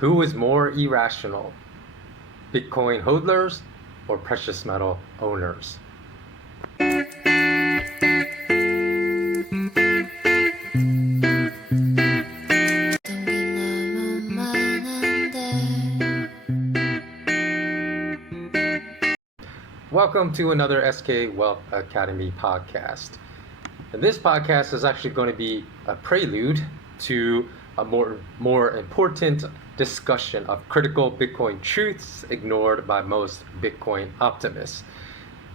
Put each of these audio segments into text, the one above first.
Who is more irrational, Bitcoin hodlers or precious metal owners? Welcome to another SK Wealth Academy podcast. And this podcast is actually going to be a prelude to a more important discussion of critical Bitcoin truths ignored by most Bitcoin optimists.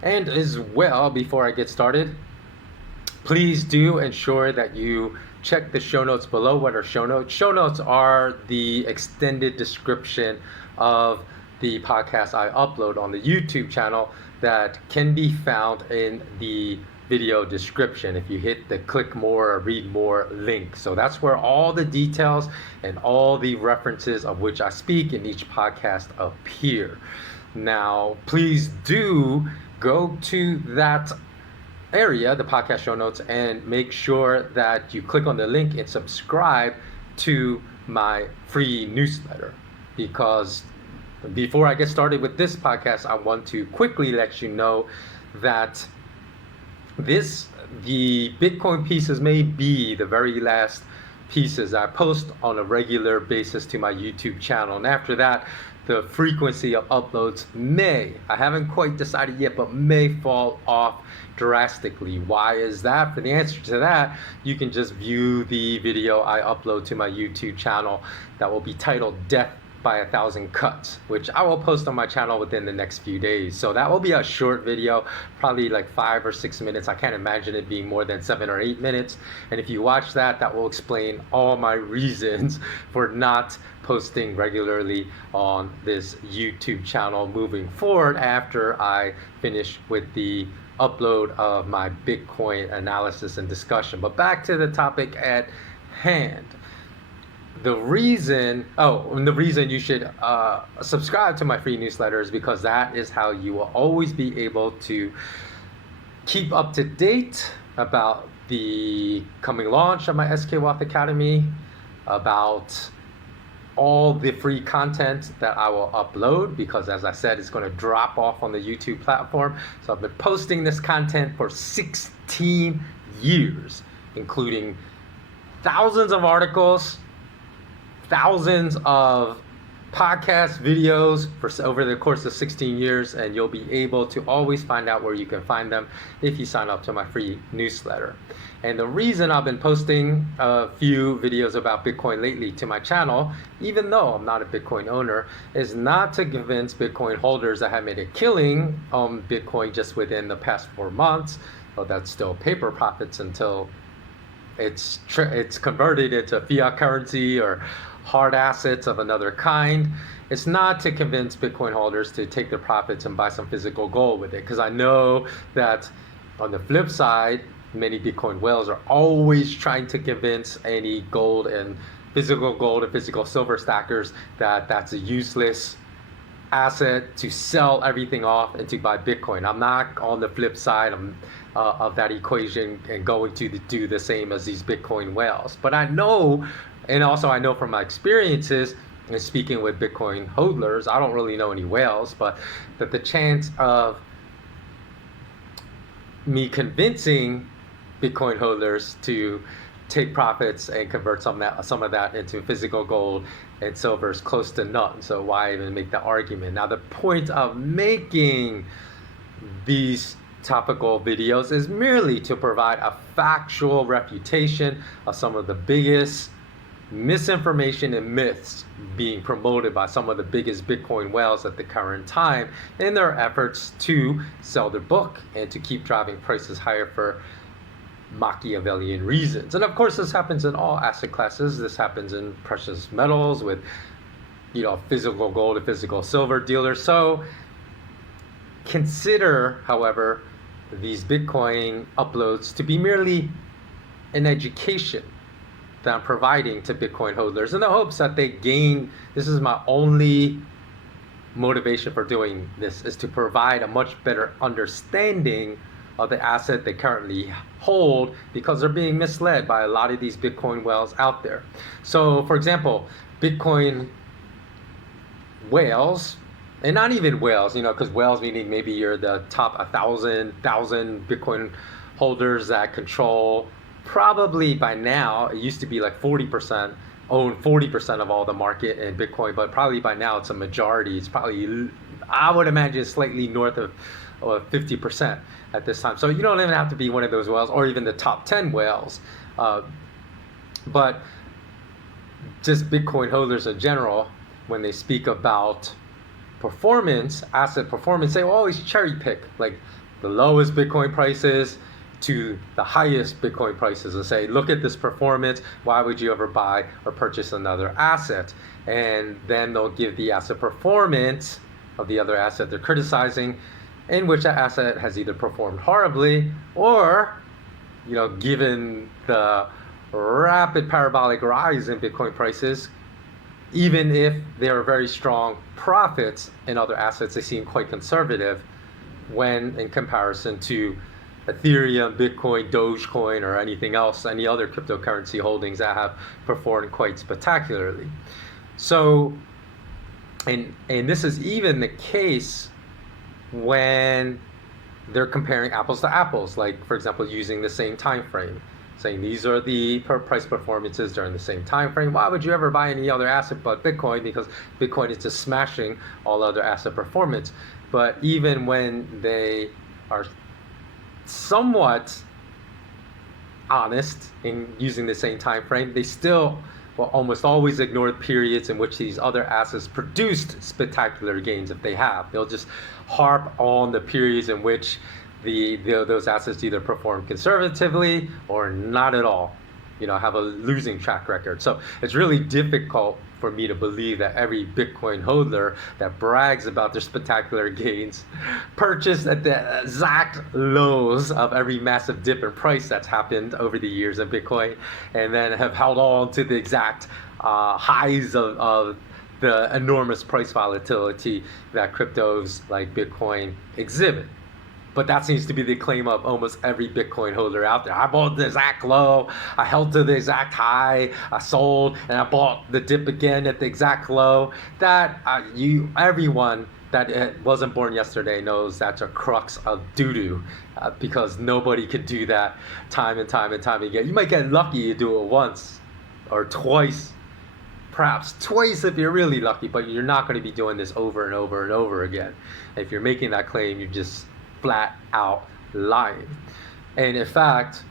And as well, before I get started, please do ensure that you check the show notes below. What are show notes? Show notes are the extended description of the podcast I upload on the YouTube channel that can be found in the video description if you hit the click more or read more link. So that's where all the details and all the references of which I speak in each podcast appear. Now, please do go to that area, the podcast show notes, and make sure that you click on the link and subscribe to my free newsletter, because before I get started with this podcast, I want to quickly let you know that the Bitcoin pieces may be the very last pieces I post on a regular basis to my YouTube channel. And after that, the frequency of uploads I haven't quite decided yet, but may fall off drastically. Why is that? For the answer to that, you can just view the video I upload to my YouTube channel that will be titled Death by 1,000 Cuts, which I will post on my channel within the next few days. So that will be a short video, probably like 5 or 6 minutes. I can't imagine it being more than 7 or 8 minutes. And if you watch that, that will explain all my reasons for not posting regularly on this YouTube channel moving forward after I finish with the upload of my Bitcoin analysis and discussion. But back to the topic at hand. The reason you should subscribe to my free newsletter is because that is how you will always be able to keep up to date about the coming launch of my SK Wealth Academy, about all the free content that I will upload, because as I said, it's going to drop off on the YouTube platform. So I've been posting this content for 16 years, including thousands of articles, thousands of podcast videos for over the course of 16 years, and you'll be able to always find out where you can find them if you sign up to my free newsletter. And the reason I've been posting a few videos about Bitcoin lately to my channel, even though I'm not a Bitcoin owner, is not to convince Bitcoin holders that have made a killing on Bitcoin just within the past 4 months. Well, that's still paper profits until it's converted into fiat currency or hard assets of another kind. It's not to convince Bitcoin holders to take their profits and buy some physical gold with it, because I know that on the flip side, many Bitcoin whales are always trying to convince any gold and physical silver stackers that that's a useless asset to sell everything off and to buy Bitcoin. I'm not on the flip side of that equation and going to do the same as these Bitcoin whales. But I know, and also I know from my experiences and speaking with Bitcoin hodlers, I don't really know any whales, but that the chance of me convincing Bitcoin hodlers to take profits and convert some of that into physical gold and silver is close to none. So why even make the argument? Now, the point of making these topical videos is merely to provide a factual refutation of some of the biggest misinformation and myths being promoted by some of the biggest Bitcoin whales at the current time in their efforts to sell their book and to keep driving prices higher for Machiavellian reasons. And of course, this happens in all asset classes. This happens in precious metals with, physical gold and physical silver dealers. So consider, however, these Bitcoin uploads to be merely an education that I'm providing to Bitcoin hodlers in the hopes that they gain. This is my only motivation for doing this, is to provide a much better understanding of the asset they currently hold, because they're being misled by a lot of these Bitcoin whales out there. So for example, Bitcoin whales, and not even whales, because whales meaning maybe you're the top 1,000 Bitcoin holders that control, probably by now, it used to be like 40%, own 40% of all the market in Bitcoin, but probably by now it's a majority. It's probably, I would imagine, slightly north of 50% at this time. So you don't even have to be one of those whales or even the top 10 whales. But just Bitcoin holders in general, when they speak about performance, asset performance, they always cherry pick like the lowest Bitcoin prices to the highest Bitcoin prices and say, look at this performance, why would you ever buy or purchase another asset? And then they'll give the asset performance of the other asset they're criticizing, in which that asset has either performed horribly or, given the rapid parabolic rise in Bitcoin prices, even if there are very strong profits in other assets, they seem quite conservative when in comparison to Ethereum, Bitcoin, Dogecoin, or anything else, any other cryptocurrency holdings that have performed quite spectacularly. So, and this is even the case when they're comparing apples to apples, like for example, using the same time frame, saying these are the price performances during the same time frame. Why would you ever buy any other asset but Bitcoin? Because Bitcoin is just smashing all other asset performance. But even when they are somewhat honest in using the same time frame, they still will almost always ignore periods in which these other assets produced spectacular gains if they have. They'll just harp on the periods in which those assets either perform conservatively or not at all, have a losing track record. So it's really difficult for me to believe that every Bitcoin holder that brags about their spectacular gains purchased at the exact lows of every massive dip in price that's happened over the years in Bitcoin, and then have held on to the exact highs of the enormous price volatility that cryptos like Bitcoin exhibit. But that seems to be the claim of almost every Bitcoin holder out there. I bought the exact low, I held to the exact high, I sold, and I bought the dip again at the exact low. That everyone that wasn't born yesterday knows that's a crux of doo-doo, because nobody can do that time and time and time again. You might get lucky you do it once or twice, perhaps twice if you're really lucky, but you're not going to be doing this over and over and over again. If you're making that claim, you're just flat out lying. And in fact,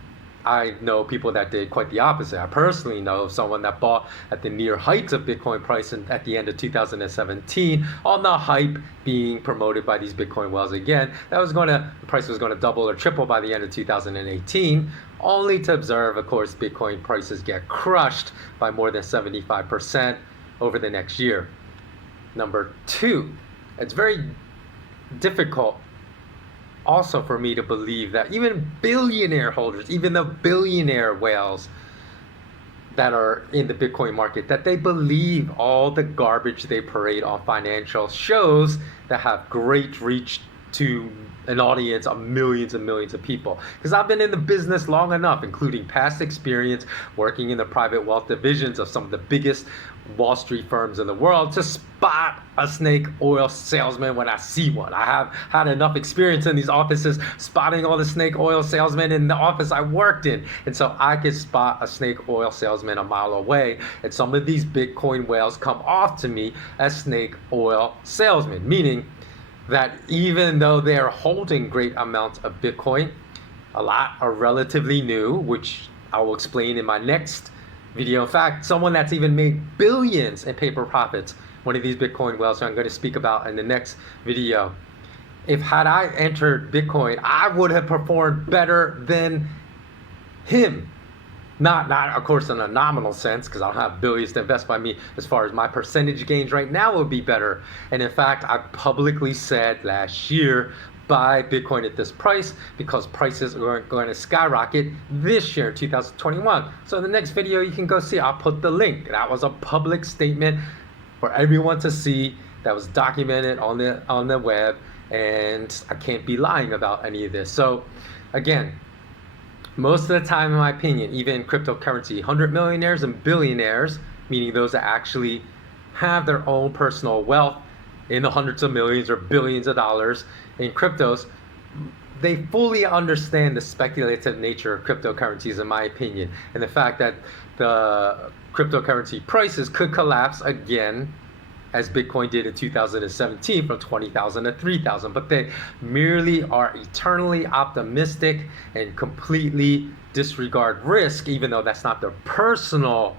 I know people that did quite the opposite. I personally know someone that bought at the near heights of Bitcoin price at the end of 2017, on the hype being promoted by these Bitcoin whales again, the price was going to double or triple by the end of 2018, only to observe, of course, Bitcoin prices get crushed by more than 75% over the next year. Number two, it's very difficult also for me to believe that even billionaire holders, even the billionaire whales that are in the Bitcoin market, that they believe all the garbage they parade on financial shows that have great reach to an audience of millions and millions of people. Because I've been in the business long enough, including past experience working in the private wealth divisions of some of the biggest Wall Street firms in the world, to spot a snake oil salesman when I see one. I have had enough experience in these offices spotting all the snake oil salesmen in the office I worked in. And so I could spot a snake oil salesman a mile away. And some of these Bitcoin whales come off to me as snake oil salesmen, meaning that even though they're holding great amounts of Bitcoin, a lot are relatively new, which I will explain in my next video. In fact, someone that's even made billions in paper profits, one of these Bitcoin whales who I'm going to speak about in the next video. Had I entered Bitcoin, I would have performed better than him. Not of course in a nominal sense, because I don't have billions to invest by me. As far as my percentage gains right now would be better. And in fact, I publicly said last year, buy Bitcoin at this price, because prices are going to skyrocket this year, 2021. So in the next video, you can go see. I'll put the link. That was a public statement for everyone to see. That was documented on the web, and I can't be lying about any of this. So again, most of the time, in my opinion, even cryptocurrency, 100 millionaires and billionaires, meaning those that actually have their own personal wealth in the hundreds of millions or billions of dollars in cryptos, they fully understand the speculative nature of cryptocurrencies, in my opinion, and the fact that the cryptocurrency prices could collapse again, as Bitcoin did in 2017 from 20,000 to 3,000. But they merely are eternally optimistic and completely disregard risk, even though that's not their personal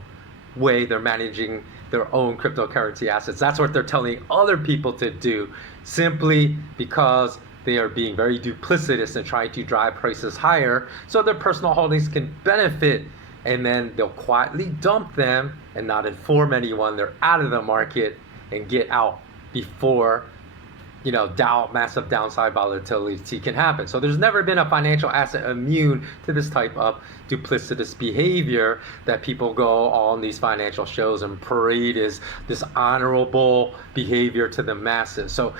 way they're managing their own cryptocurrency assets. That's what they're telling other people to do, simply because they are being very duplicitous and trying to drive prices higher so their personal holdings can benefit, and then they'll quietly dump them and not inform anyone they're out of the market and get out before massive downside volatility can happen. So there's never been a financial asset immune to this type of duplicitous behavior that people go on these financial shows and parade as this honorable behavior to the masses. So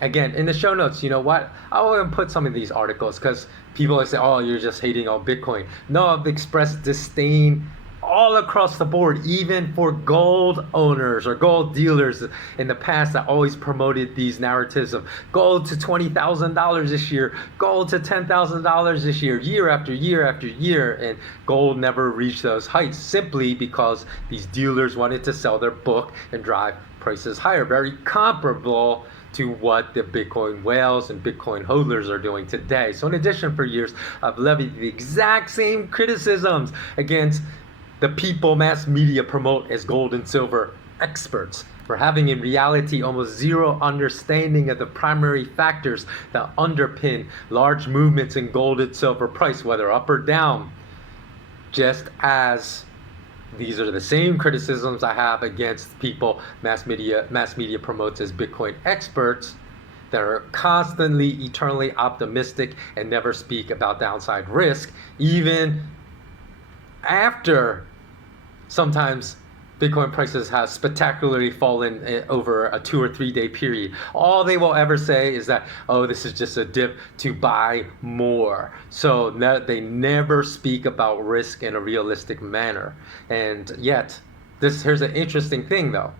again, in the show notes, you know what? I will put some of these articles because people say, oh, you're just hating on Bitcoin. No, I've expressed disdain all across the board, even for gold owners or gold dealers in the past that always promoted these narratives of gold to $20,000 this year, gold to $10,000 this year after year after year, and gold never reached those heights simply because these dealers wanted to sell their book and drive prices higher, very comparable to what the Bitcoin whales and Bitcoin hodlers are doing today. So in addition, for years, I've levied the exact same criticisms against the people mass media promote as gold and silver experts for having in reality almost zero understanding of the primary factors that underpin large movements in gold and silver price, whether up or down. Just as these are the same criticisms I have against people mass media promotes as Bitcoin experts that are constantly eternally optimistic and never speak about downside risk, even after sometimes Bitcoin prices have spectacularly fallen over a 2 or 3 day period. All they will ever say is that, oh, this is just a dip to buy more. So they never speak about risk in a realistic manner. And yet, here's an interesting thing though.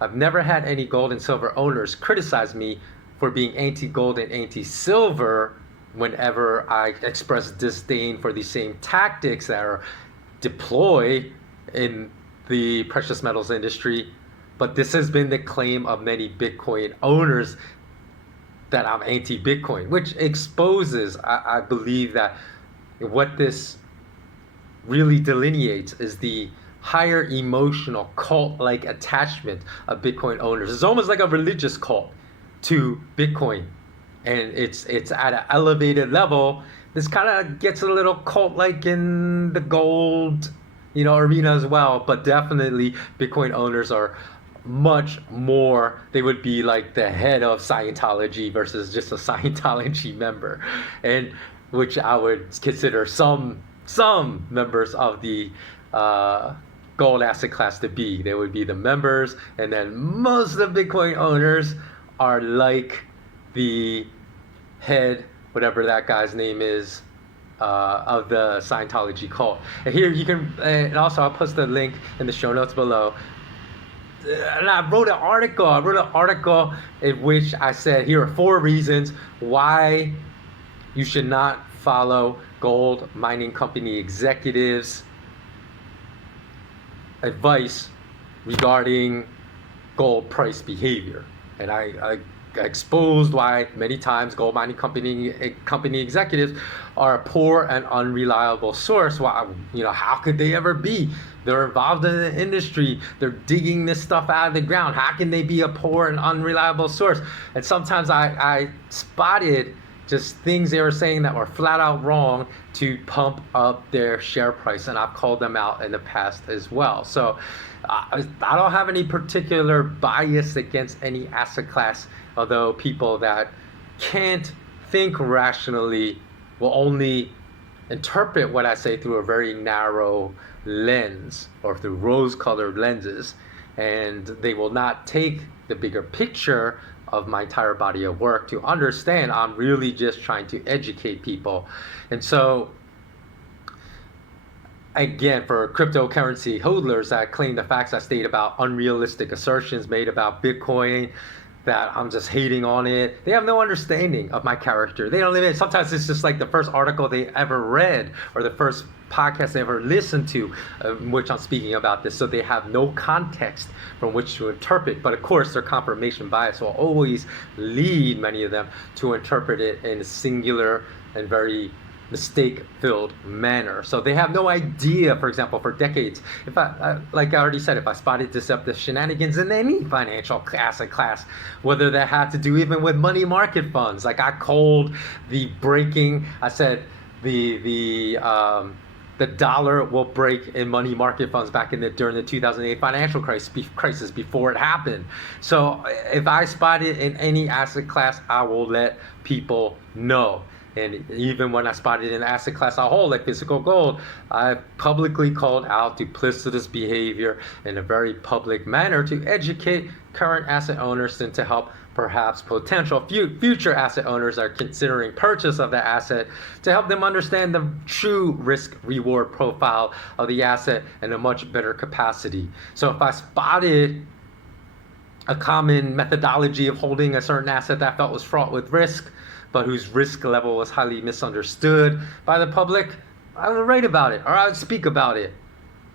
I've never had any gold and silver owners criticize me for being anti-gold and anti-silver whenever I express disdain for the same tactics that are deployed in the precious metals industry. But this has been the claim of many Bitcoin owners, that I'm anti-Bitcoin, which exposes, I believe, that what this really delineates is the higher emotional cult-like attachment of Bitcoin owners. It's almost like a religious cult to Bitcoin, and it's at an elevated level. This kind of gets a little cult-like in the gold arena as well, but definitely Bitcoin owners are much more, they would be like the head of Scientology versus just a Scientology member, and which I would consider some members of the gold asset class to be. They would be the members, and then most of the Bitcoin owners are like the head, whatever that guy's name is, of the Scientology cult. And here you can, and also I'll post the link in the show notes below. And I wrote an article in which I said, here are 4 reasons why you should not follow gold mining company executives' advice regarding gold price behavior. And I exposed why many times gold mining company executives are a poor and unreliable source. Why, how could they ever be? They're involved in the industry. They're digging this stuff out of the ground. How can they be a poor and unreliable source? And sometimes I spotted just things they were saying that were flat out wrong to pump up their share price, and I've called them out in the past as well. So I don't have any particular bias against any asset class, although people that can't think rationally will only interpret what I say through a very narrow lens or through rose-colored lenses, and they will not take the bigger picture of my entire body of work to understand I'm really just trying to educate people. And so again, for cryptocurrency hodlers that claim the facts I state about unrealistic assertions made about Bitcoin, that I'm just hating on it. They have no understanding of my character. They don't live it. Sometimes it's just like the first article they ever read or the first podcast they ever listened to, in which I'm speaking about this. So they have no context from which to interpret. But of course, their confirmation bias will always lead many of them to interpret it in a singular and very mistake-filled manner. So they have no idea, for example, for decades, if like I already said, if I spotted deceptive shenanigans in any financial asset class, whether that had to do even with money market funds, like I called the breaking, I said the dollar will break in money market funds back during the 2008 financial crisis before it happened. So if I spot it in any asset class, I will let people know. And even when I spotted an asset class a whole, like physical gold, I publicly called out duplicitous behavior in a very public manner to educate current asset owners and to help perhaps potential future asset owners that are considering purchase of that asset, to help them understand the true risk-reward profile of the asset in a much better capacity. So if I spotted a common methodology of holding a certain asset that I felt was fraught with risk, but whose risk level was highly misunderstood by the public, I would write about it or I would speak about it.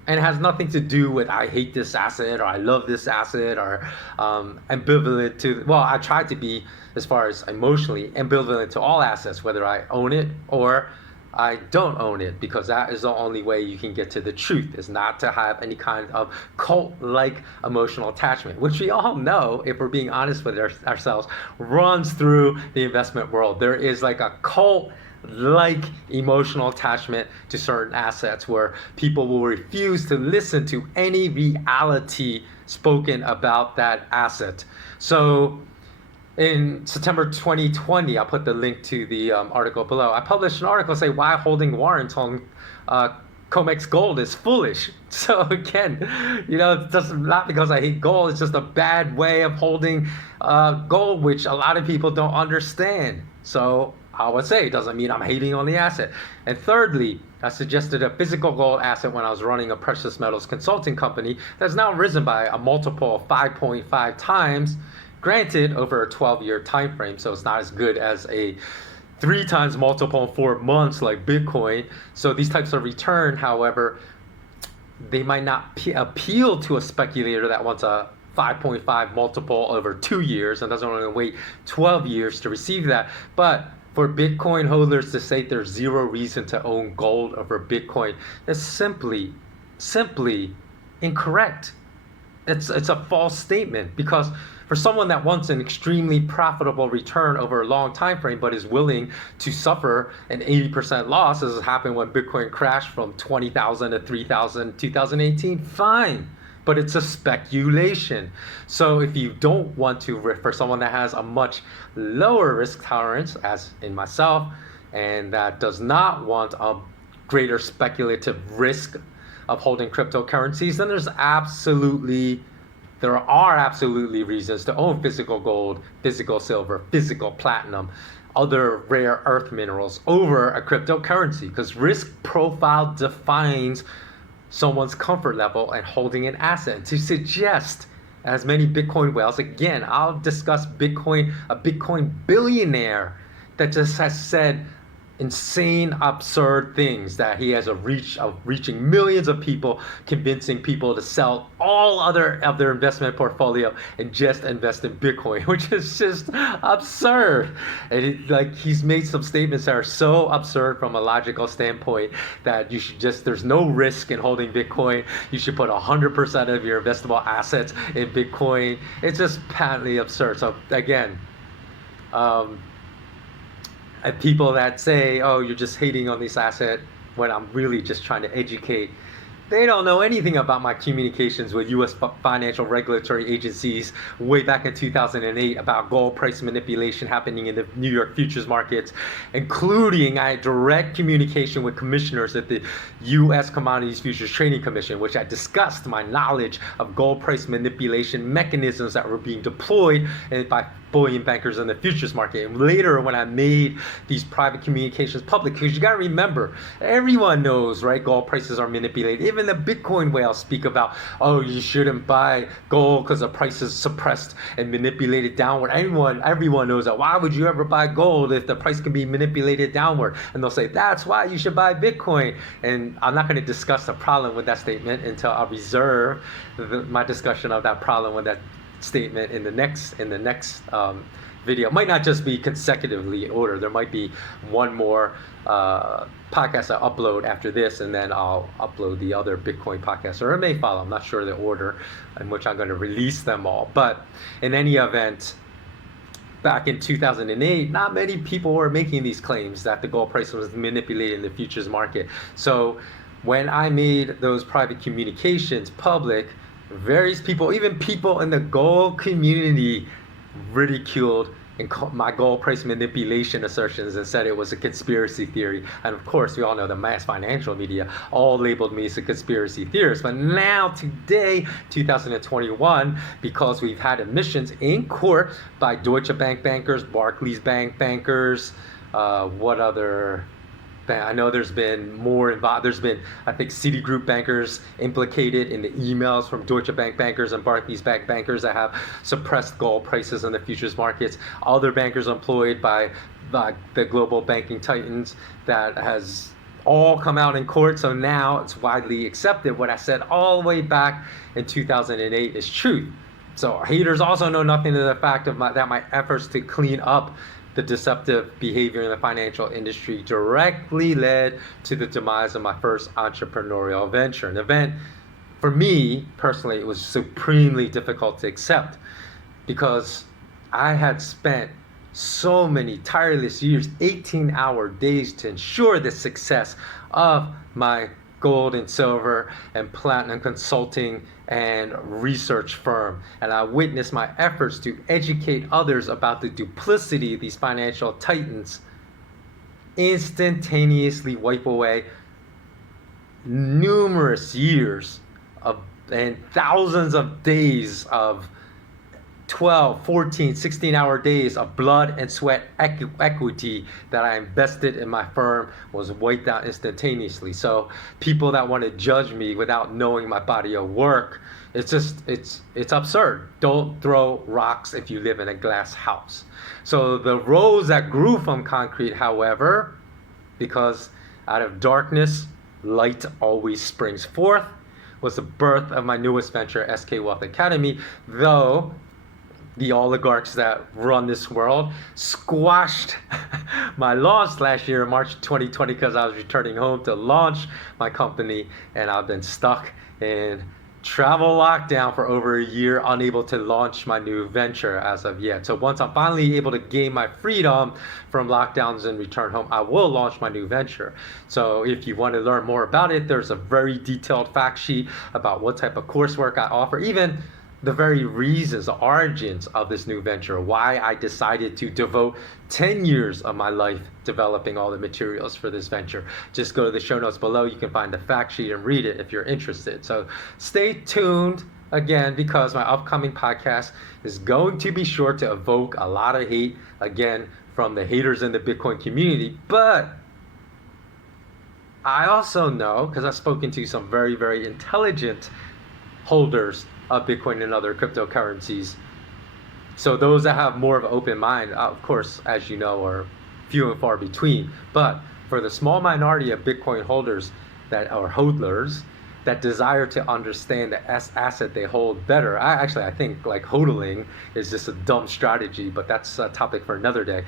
And it has nothing to do with I hate this asset or I love this asset or ambivalent to, well, I try to be, as far as emotionally, ambivalent to all assets, whether I own it or I don't own it, because that is the only way you can get to the truth, is not to have any kind of cult-like emotional attachment, which we all know, if we're being honest with ourselves, runs through the investment world. There is like a cult-like emotional attachment to certain assets where people will refuse to listen to any reality spoken about that asset. So in September 2020, I'll put the link to the article below. I published an article saying why holding warrants on COMEX gold is foolish. So again, you know, it's just not because I hate gold, it's just a bad way of holding gold, which a lot of people don't understand. So I would say it doesn't mean I'm hating on the asset. And thirdly, I suggested a physical gold asset when I was running a precious metals consulting company that's now risen by a multiple of 5.5 times. Granted, over a 12-year time frame, so it's not as good as a 3 times multiple in 4 months like Bitcoin. So these types of return, however, they might not appeal to a speculator that wants a 5.5 multiple over 2 years and doesn't want to wait 12 years to receive that. But for Bitcoin holders to say there's zero reason to own gold over Bitcoin is simply incorrect. It's a false statement, because for someone that wants an extremely profitable return over a long time frame but is willing to suffer an 80% loss, as happened when Bitcoin crashed from 20,000 to 3,000 in 2018, fine. But it's a speculation. So if you don't want to, for someone that has a much lower risk tolerance, as in myself, and that does not want a greater speculative risk of holding cryptocurrencies, then there are absolutely reasons to own physical gold, physical silver, physical platinum, other rare earth minerals over a cryptocurrency, because risk profile defines someone's comfort level and holding an asset. To suggest, as many Bitcoin whales, again, I'll discuss Bitcoin, a Bitcoin billionaire that just has said insane, absurd things, that he has a reach of reaching millions of people, convincing people to sell all other of their investment portfolio and just invest in Bitcoin, which is just absurd. And he's made some statements that are so absurd from a logical standpoint that you should just, there's no risk in holding Bitcoin. You should put 100% of your investable assets in Bitcoin. It's just patently absurd. So again, people that say, oh, you're just hating on this asset, when I'm really just trying to educate, they don't know anything about my communications with U.S. financial regulatory agencies way back in 2008 about gold price manipulation happening in the New York futures markets, including I had direct communication with commissioners at the U.S. Commodities Futures Trading Commission, which I discussed my knowledge of gold price manipulation mechanisms that were being deployed by bullion bankers in the futures market. And later, when I made these private communications public, because you got to remember, everyone knows, right, gold prices are manipulated. Even the Bitcoin whales speak about, oh, you shouldn't buy gold because the price is suppressed and manipulated downward. Everyone knows that. Why would you ever buy gold if the price can be manipulated downward? And they'll say, that's why you should buy Bitcoin. And I'm not going to discuss the problem with that statement until I reserve my discussion of that problem with that statement in the next video. It might not just be consecutively in order. There might be one more podcast I upload after this, and then I'll upload the other Bitcoin podcast, or it may follow. I'm not sure the order in which I'm going to release them all. But in any event, back in 2008, not many people were making these claims that the gold price was manipulated in the futures market. So when I made those private communications public, various people, even people in the gold community, ridiculed and my gold price manipulation assertions and said it was a conspiracy theory. And of course, we all know the mass financial media all labeled me as a conspiracy theorist. But now, today, 2021, because we've had admissions in court by Deutsche Bank bankers, Barclays Bank bankers, what other... I know there's been more involved. There's been, I think, Citigroup bankers implicated in the emails from Deutsche Bank bankers and Barclays Bank bankers that have suppressed gold prices in the futures markets. Other bankers employed by the global banking titans that has all come out in court. So now it's widely accepted. What I said all the way back in 2008 is truth. So haters also know nothing of the fact of that my efforts to clean up the deceptive behavior in the financial industry directly led to the demise of my first entrepreneurial venture. An event, for me personally, it was supremely difficult to accept because I had spent so many tireless years, 18-hour days to ensure the success of my gold and silver and platinum consulting and research firm. And I witnessed my efforts to educate others about the duplicity of these financial titans instantaneously wipe away numerous years of and thousands of days of 12, 14, 16-hour days of blood and sweat equity that I invested in my firm was wiped out instantaneously. So people that want to judge me without knowing my body of work, it's absurd. Don't throw rocks if you live in a glass house. So the rose that grew from concrete, however, because out of darkness, light always springs forth, was the birth of my newest venture, SK Wealth Academy, though the oligarchs that run this world squashed my launch last year in March 2020 because I was returning home to launch my company, and I've been stuck in travel lockdown for over a year, unable to launch my new venture as of yet. So once I'm finally able to gain my freedom from lockdowns and return home, I will launch my new venture. So if you want to learn more about it, there's a very detailed fact sheet about what type of coursework I offer, even the very reasons, the origins of this new venture, why I decided to devote 10 years of my life developing all the materials for this venture. Just go to the show notes below. You can find the fact sheet and read it if you're interested. So stay tuned again, because my upcoming podcast is going to be sure to evoke a lot of hate again from the haters in the Bitcoin community. But I also know, because I've spoken to some very, very intelligent holders of Bitcoin and other cryptocurrencies. So those that have more of an open mind, of course, as you know, are few and far between. But for the small minority of Bitcoin holders that are hodlers that desire to understand the asset they hold better, I think like hodling is just a dumb strategy, but that's a topic for another day,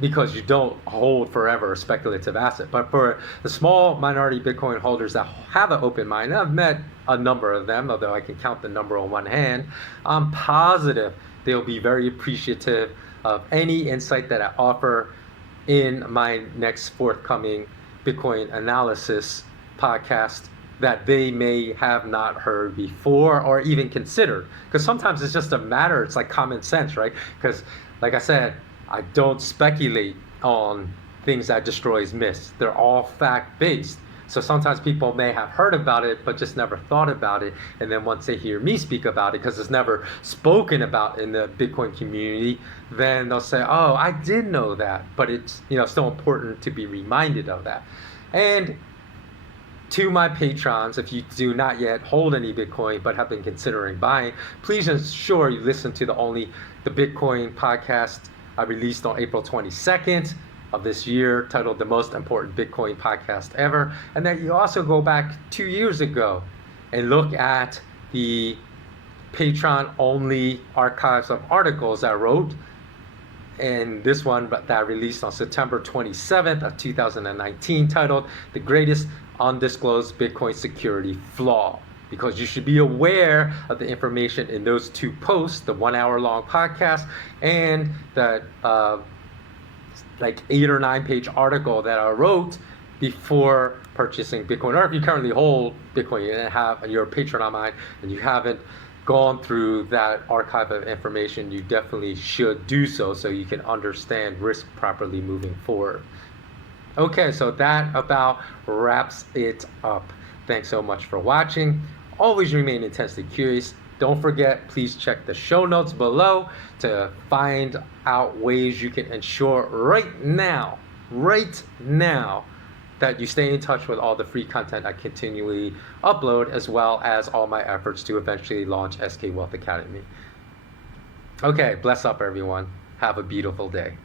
because you don't hold forever a speculative asset. But for the small minority Bitcoin holders that have an open mind, and I've met a number of them, although I can count the number on one hand, I'm positive they'll be very appreciative of any insight that I offer in my next forthcoming Bitcoin analysis podcast that they may have not heard before or even considered. Because sometimes it's just a matter, it's like common sense, right? Because like I said, I don't speculate on things that destroys myths. They're all fact-based. So sometimes people may have heard about it, but just never thought about it. And then once they hear me speak about it, because it's never spoken about in the Bitcoin community, then they'll say, oh, I did know that. But it's still important to be reminded of that. And To my patrons, if you do not yet hold any Bitcoin but have been considering buying, please ensure you listen to the Bitcoin podcast I released on April 22nd of this year, titled The Most Important Bitcoin Podcast Ever. And then you also go back 2 years ago and look at the Patreon-only archives of articles I wrote. And this one that I released on September 27th of 2019, titled The Greatest Undisclosed Bitcoin Security Flaw. Because you should be aware of the information in those 2 posts, the 1 hour long podcast and the like 8 or 9 page article that I wrote before purchasing Bitcoin. Or if you currently hold Bitcoin and you're a patron of mine and you haven't gone through that archive of information, you definitely should do so you can understand risk properly moving forward. Okay, so that about wraps it up. Thanks so much for watching. Always remain intensely curious. Don't forget, please check the show notes below to find out ways you can ensure right now, that you stay in touch with all the free content I continually upload, as well as all my efforts to eventually launch SK Wealth Academy. Okay, bless up everyone. Have a beautiful day.